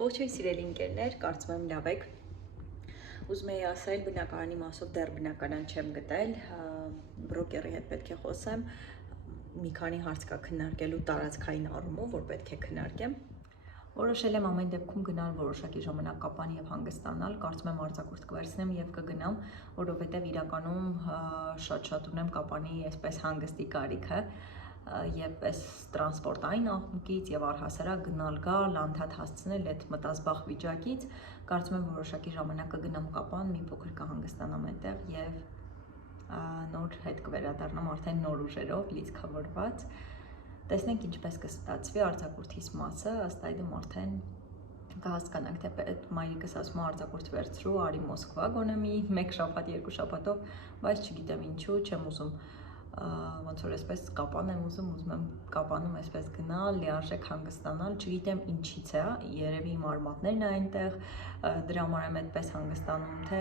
Ողջույն սիրելի ընկերներ, կարծում եմ լավ եք։ Ուզում էի ասել, բնակարանի մասով դեռ բնակարան չեմ գտել, բրոկերի հետ պետք է խոսեմ, մի քանի հարց կա քննարկելու տարածքային առումով, որ պետք է քննարկեմ։ Որոշել եմ ամեն դեպքում գնալ որոշակի ժամանակ Կապան եւ հանգստանալ, կարծում եմ արձակուրդ կվերցնեմ եւ կգնամ, որովհետեւ իրականում շատ ունեմ Կապանի այսպես հանգստի կարիքը եւ այս տրանսպորտային աղմուկից եւ առհասարակ գնալ գալ, անդադ հասցնել այդ մտազբաղ վիճակից, կարծում եմ որոշակի ժամանակ կգնամ Կապան, մի փոքր կհանգստանամ այդտեղ եւ նոր հետ կվերադառնամ արդեն նոր ուժերով, լիցքավորված։ Տեսնենք ինչպես կստացվի արձակուրդիս մասը, ըստ այդմ արդեն կհասկանանք, թե այդ մայրիկս ասում է արձակուրդ վերցրու, արի Մոսկվա, գոնե մի 1 շաբաթ, 2 շաբաթով, բայց չգիտեմ ինչու, չեմ ուզում ոնց որ այսպես Կապան եմ ուզում եմ Կապանում այսպես գնալ, լիարժեք հանգստանալ, չգիտեմ ինչից է, երևի իմ արմատներն է այնտեղ, դրա համար եմ այդպես հանգստանում, թե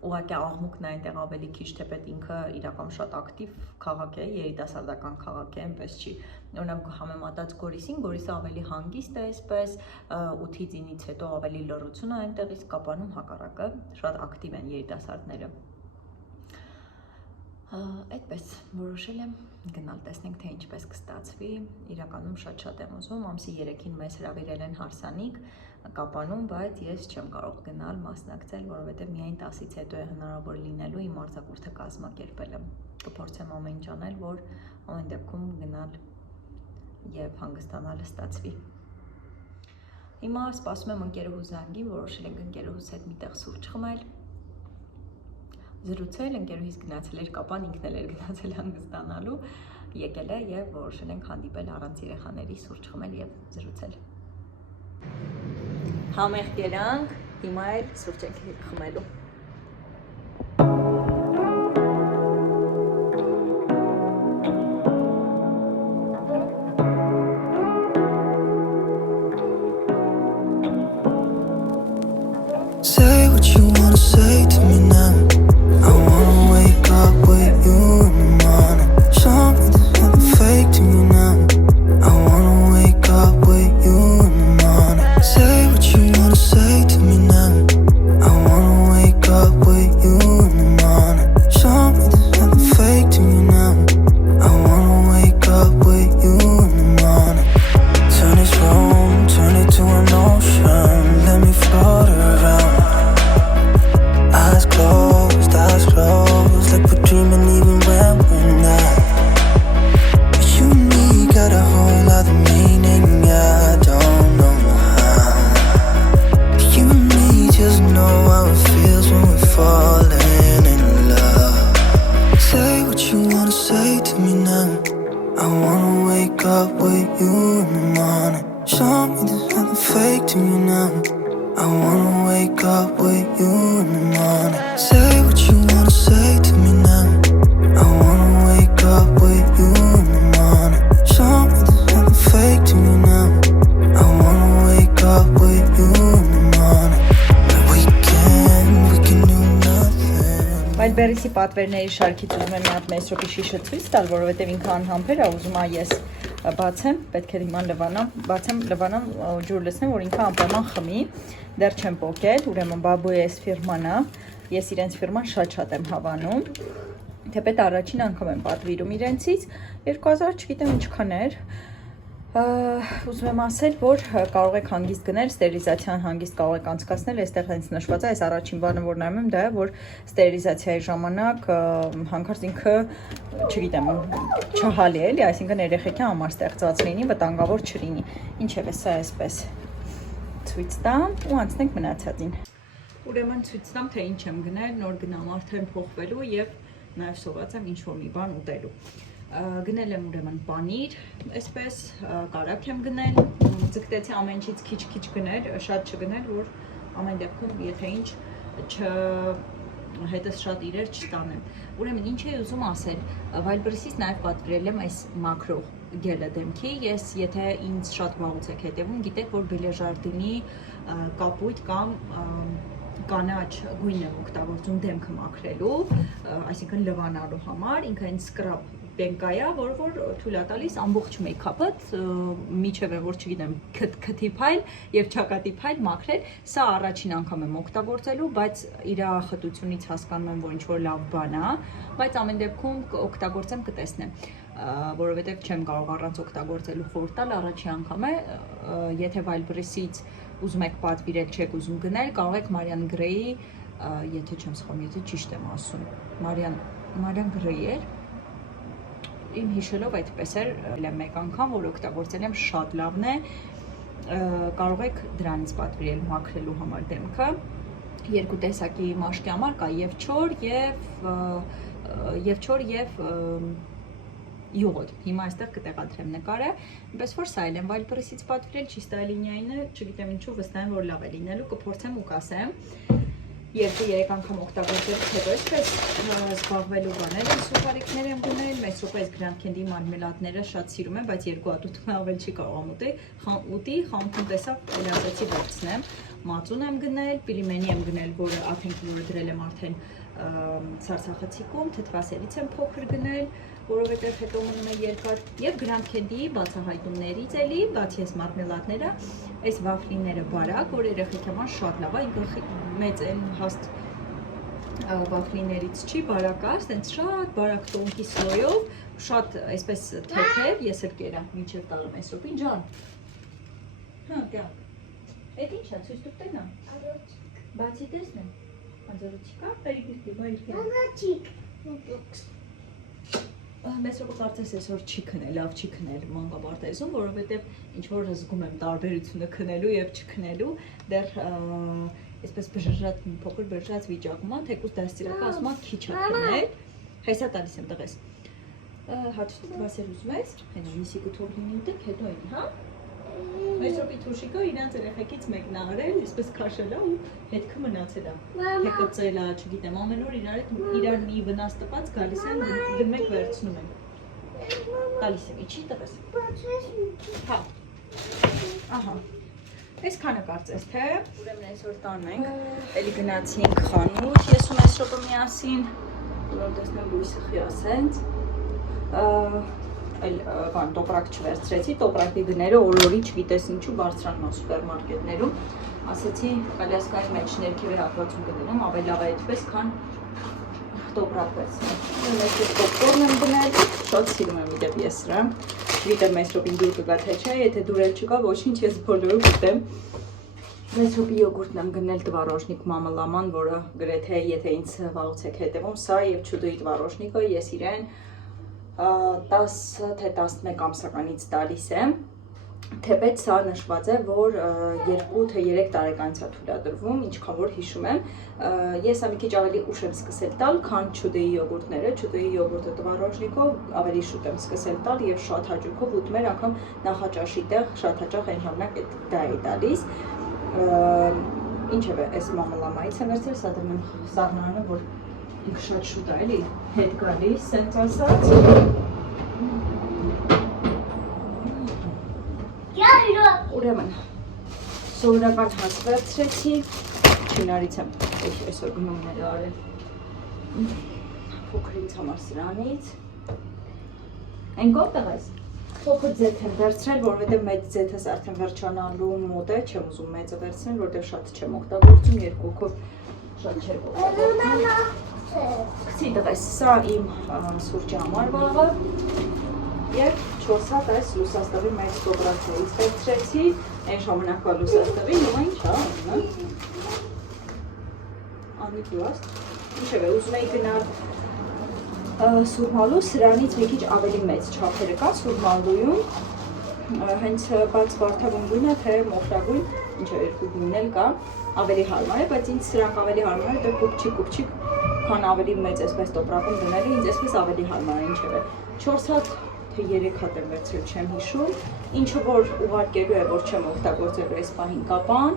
ուղղակի աղմուկն է այնտեղ ավելի քիչ, թեպետ ինքը իրականում շատ ակտիվ քաղաք է, երիտասարդական քաղաք է, այնպես չի, օրինակ համեմատած Գորիսին, Գորիսը ավելի հանգիստ է այսպես, 8-ից 9-ից հետո ավելի լռություն է այնտեղ, իսկ Կապանում հակառակը, շատ ակտիվ են երիտասարդները։ Այդպես որոշել եմ գնալ, տեսնենք թե ինչպես կստացվի, իրականում շատ եմ ուզում, ամսի 3-ին մեզ հրավիրել են հարսանիք Կապանում, բայց ես չեմ կարող գնալ, մասնակցել, որովհետև միայն 10-ից հետո է հնարավոր լինելու իմ արձակուրդը կազմակերպելը, կփորձեմ ամեն ինչ անել, որ ամեն դեպքում գնալ եւ հանգստանալը ստացվի։ Հիմա սպասում եմ ընկերուհուս զանգին, որոշել ենք ընկերուհուս հետ միտեղ սուրճ խմել, զրուցել, ընկերուհիս գնացել էր Կապան, ինքն էլ էր գնացել հանգստանալու, եկել է եւ որոշել ենք հանդիպել առանց երեխաների սուրճ խմել եւ զրուցել։ Համեղ կերանք, հիմա էլ սուրճ ենք խմելու։ Say what you wanna say to me now. I wanna wake up with you in the morning. Show me there's nothing fake to me now. I wanna wake up with you in the morning. Say what you wanna say to me now. I wanna wake up with you in the morning. Show me there's nothing fake to me now. I wanna wake up with you in the morning. Turn this room, turn it to an ocean. Let me float around. Eyes closed, like we're dreaming even when we're not. You and me got a whole other meaning, I don't know how. You and me just know how it feels when we're falling in love. Say what you wanna say to me now. I wanna wake up with you in the morning. Show me there's nothing fake to me now. I wanna wake up with you in the morning. Say what you wanna say to me now. I wanna wake up with you in the morning. Show me there's nothing fake to me now. I wanna wake up with you in the morning. We can do nothing. Վայլբերիսի պատվերների շարքից ուզում եմ մի հատ մեսրոպի շիշը ցույց տալ, որովհետև ինքը անհամբեր է, ուզում եմ ես բացեմ, պետք է հիմա լվանամ, ջուր լցնեմ, որ ինքը անպայման խմի, դեռ չեմ պոկել, ուրեմն Բաբուես ֆիրման է, ես իրենց ֆիրման շատ եմ հավանում, թեպետ առաջին անգամ եմ պատվիրում իրենցից, 2000 չգիտեմ ինչքան էր, ուզում եմ ասել, որ կարող եք հանգիստ գնել, ստերիլիզացիան հանգիստ կարող եք անցկացնել, այստեղ հենց նշված է, այս առաջին բանը, որ նայում եմ, դա է, որ ստերիլիզացիայի ժամանակ հանկարծ ինքը, չգիտեմ, չհալի էլի, այսինքն երեխեքի համար ստեղծված լինի, վտանգավոր չլինի, ինչևէ սա այսպես ցույց տամ ու անցնենք մնացածին։ Ուրեմն ցույց տամ, թե ինչ եմ գնել, նոր գնամ արդեն փոխվելու եւ նաեւ սոված եմ ինչ-որ մի բան ուտելու։ Գնել եմ ուրեմն պանիր, այսպես կարակ եմ գնել, ձգտեցի ամեն ինչից քիչ գնել, շատ չգնել, որ ամեն դեպքում եթե ինչ հետս շատ իրեր չտանեմ։ Ուրեմն ինչ էի ուզում ասել, Վայլբերիսից նաև պատվիրել եմ այս մակրո գելը դեմքի, ես եթե ինձ շատ վաղուց եք հետևում, գիտեք, որ Բելեժարդինի կապույտ կամ կանաչ գույն եմ օգտագործում դեմքը մաքրելու, այսինքն լվանալու համար, ինքը այն սկրաբ տենկայա, որ թույլ է տալիս ամբողջ մեյքափըդ միջև է, որ չգիտեմ, քթի փայլ եւ չակատի փայլ մաքրել։ Սա առաջին անգամ եմ օգտագործելու, բայց իր խտությունից հասկանում եմ, որ ինչ որ լավ բան է, բայց ամեն դեպքում օգտագործեմ կտեսնեմ, որովհետեւ չեմ կարող առանց օգտագործելու խորտ տալ, առաջին անգամ է, եթե Wildberries-ից ուզում եք պատվիրել, չեք ուզում գնել, կարող եք Marian Gray-ի, եթե չեմ սխալվում, եթե ճիշտ եմ ասում, Marian Gray էր, իմ հիշելով այդպես էր, մեկ անգամ, որ օգտագործել եմ, շատ լավն է, կարող եք դրանից պատվիրել մաքրելու համար դեմքը, երկու տեսակի մաշկի համար կա եւ չոր եւ յուղոտ։ Հիմա այստեղ կտեղադրեմ նկարը, այնպես որ սա էլ եմ Wildberries-ից պատվիրել, Чистая линейը, չգիտեմ ինչու, վստահ եմ, որ լավ է լինելու, կփորձեմ ու կասեմ։ 2-3 անգամ օգտագործելուց հետո այսպես զբաղվելու բաներ եմ, սուպարիկներ եմ գնել, մեծ սուպայից Grand Candy մարմելադները շատ սիրում եմ, բայց երկու հատ ուտում ավել չի կարող ուտի, խանութում տեսավ, ասացի վերցնեմ, մածուն եմ գնել, պիլիմենի եմ գնել, որը ափինք որ դրել եմ արդեն սարսախցիկում, թթվասերից եմ փոքր գնել, որովհետև հետո մնում է երկար, եւ Grand Candy-ի բացահայտումներից էլի, բացի այս մարմելադները, այս վաֆլիները բարակ, որ երեխեքի համար շատ լավ է, ինքը մեծ են հաստ վաֆլիներից չի, բարակ է, այդպես շատ բարակ տոնկի սոյով, շատ այսպես թեթև, ես էլ կերա, մինչև տալը մեզ սոպին, ջան։ Հա, դյա։ Էդ ինչ է, ցույց տուք տենա։ Բացի տեսնեմ։ Անձորուչիկա, պերիգիրտի, բայրկի։ Մեզ ռոպը կարծես այսօր չի քնել, լավ չի քնել մանկապարտեզում, որովհետև ինչ-որ զգում եմ տարբերությունը քնելու և չքնելու, դեռ այսպես բժրժատ, փոքր բժրժած վիճակում է, թեկուզ դաստիարակը ասում է քիչ է քնել, հեսա տալիս եմ տղես, հաճտուկ վասեր ուզում ես, հենա միսիկը թող լինի ուտեք, հետո էնի, հա? Մեզ ռոպի թուշիկը իրանց երեխեքից մեկն է արել, այսպես քաշել է ու հետքը մնացել է, հեկոծել է, չգիտեմ, ամեն օր իրար մի վնաս տպած գալիս են, դնում եք վերցնում են, տալիս եմ, իչի տվես, հա, ահա, այս քանը կարծես, թե, ուրեմն այսօր տան ենք, էլի գնացինք խանութ, ես ու մեզ ռոպը միասին, որ տեսնեմ լույսը խիասենց, այլ տոպրակ չվերցրեցի, տոպրակի գները օրորի չգիտես ինչու բարձրանում է սուպերմարկետներում, ասեցի կալյասկայի մեջ ներքև հատվածում գնելում, ավելի լավ է այդպես, քան տոպրակ վերցնել։ Մեծ պոպկորն եմ գնել, շատ սիրում եմ իդեպ ես սրա, չգիտեմ մեծ ռոպին դուր կգա թե չէ, եթե դուր էլ չկա, ոչինչ ես բոլորը գտեմ։ Մեծ ռոպի յոգուրտն եմ գնել տվարոշնիկ մամլաման, որը գրեթե եթե ինձ վաղուց եք հետևում, սա եւ չուդուի տվարոշնիկը, ես իրեն 10 թե 11 ամսականից տալիս եմ, թեպետ սա նշված է, որ 2 թե 3 տարեկանից է թույլատրվում, ինչքան որ հիշում եմ, ես մի քիչ ավելի ուշ եմ սկսել տալ, քան չուդեի յոգուրտները, չուդեի յոգուրտը տվարոշնիկով ավելի շուտ եմ սկսել տալ եւ շատ հաճույքով ուտում եմ, անգամ նախաճաշի տեղ շատ հաճախ այն ժամանակ դա է տալիս, ինչեւ է, այս մամլամայից եմ վերցրել, սա դրում եմ սառնարանը, որ ինքը շատ շուտ է, էլի, հետ գալիս, սենց ասած։ Ուրեմն, սովորական հաց վերցրեցի, չինարից եմ այսօր գնումները արել, փոքր ինձ համար սրանից, այն կով տղես, փոքր ձեթ եմ վերցրել, որովհետև մեծ ձեթս արդեն վերջանալու մոտ է, չեմ ուզում մեծը վերցնել, որովհետև շատ չեմ օգտագործում, երկու հոգով շատ չեմ օգտագործում։ Քցի տղես, սա իմ սուրճի համար վաղը և 4 հատ այս լուսաստղի մեծ տոպրակներից վերցրեցի, այն ժամանակվա լուսաստղին, ու ինչ է, անի պլաստ, ինչև է, ուզում էի գնալ սուրմալու, սրանից մի քիչ ավելի մեծ չափերը կա սուրմալույում, հենց բաց վարդագույն գույնը, թե մոխրագույն, ինչև երկու գույն էլ կա, ավելի հարմար է, բայց ինձ սրանք ավելի հարմար է, դե կուպչիկ, քան ավելի մեծ այսպես տոպրակում դնելը, ինձ այսպես ավելի հարմար է, ինչև է, 4 հատ թե 3 հատ եմ վերցրել, չեմ հիշում, ինչը որ ուղարկելու է, որ չեմ օգտագործելու այս պահին կապան,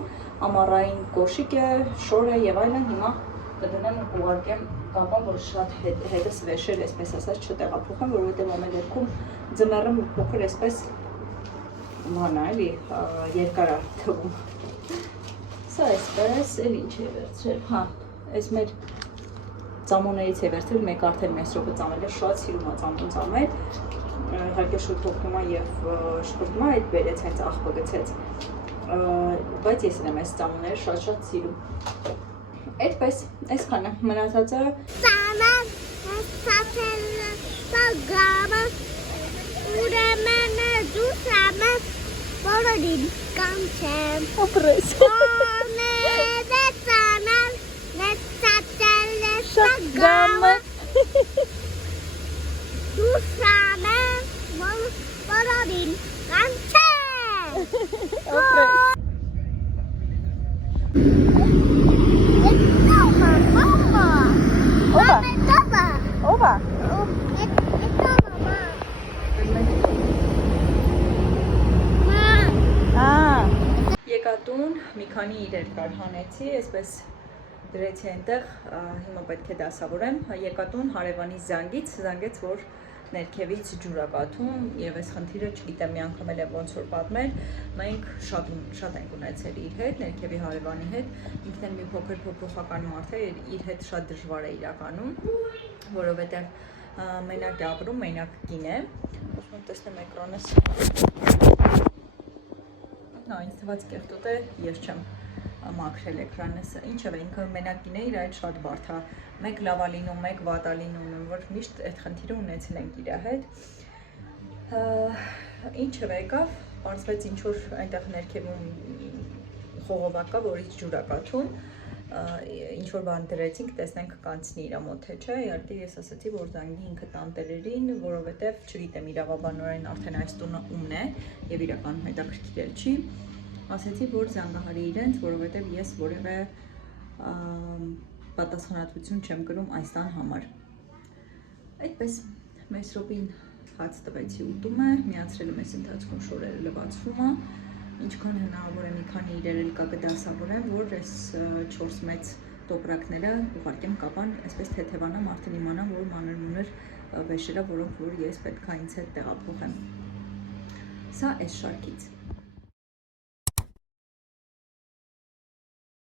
ամառային կոշիկ է, շոր է եւ այլն, հիմա կդնեմ ու ուղարկեմ կապան, որ շատ հետս վեշեր, այսպես ասած, չտեղափոխեմ, որովհետեւ ամեն դեպքում ձմեռը մի փոքր այսպես բան է, էլի, երկար է թվում։ Սա այսպես, էլ ինչ է վերցրել, հա, այս մեր ծամոններից է վերցրել, մեկ արդեն մեծ րոպե ծամել է, շատ սիրում է ծամոն ծամել, իհարկե շուտ թողնում է եւ շփոթում է, այդ բերեց հենց աղբը գցեց, բայց ես եմ այս ծամոնները շատ սիրում։ Այդպես, այսքանը մնացածը Ծամոն, սացելը, բագամը, ուրեմն դու ծամոն, բոլորին կանչեմ։ ապրես։ Շագամը Դու ծամոն, բոլորին կանչեմ։ ապրես։ Ո՞վ է։ Եկա տուն, մի քանի իրեր կար հանեցի, այսպես դրեցի այնտեղ, հիմա պետք է դասավորեմ, եկա տուն հարևանի զանգեց, որ ներքևից ջուր է կաթում եւ այս խնդիրը չգիտեմ մի անգամ էլ ոնց որ պատմել, մենք շատ ենք ունեցել իր հետ, ներքևի հարևանի հետ, ինքն էլ մի փոքր փոփոխական մարդ է, իր հետ շատ դժվար է իրականում, որովհետեւ մենակ է ապրում, մենակ կին է, ուզում եմ տեսնեմ էկրանս։ Ինձ թվաց կեղտոտ է, ես չեմ մաքրել էկրանս, ինչև է, ինքը մենակին է, իր այդ շատ բարդ է, մեկ լավ է լինում, մեկ վատ է լինում, որ միշտ այդ խնդիրը ունեցել ենք իր հետ, ինչև եկավ, պարզվեց ինչ-որ այնտեղ ներքևում խողովակ կա, որից ջուր է կաթում, ինչ-որ բան դրեցինք, տեսնենք կանցնի իր մոտ թե չէ, իհարկե ես ասացի, որ զանգի ինքը տան տերերին, որովհետև չգիտեմ իրավաբանորեն արդեն այս տունը ումն է եւ իրականում հետաքրքիր էլ չի, ասեցի, որ զանգահարի իրենց, որովհետև ես որևէ պատասխանատվություն չեմ կրում այս տան համար։ Այդպես մեծ րոպին հաց տվեցի ուտում է, միացրել եմ այս ընթացքում շորերը լվացվում է, ինչքան հնարավոր է մի քանի իրեր էլ կա կդասավորեմ, որ այս 4 մեծ տոպրակները ուղարկեմ կապան, այսպես թեթևանամ, արդեն իմանամ, որ մանր-մունր վեշերը, որոնք որ ես պետք է ինձ հետ տեղափոխեմ։ Սա այս շարքից։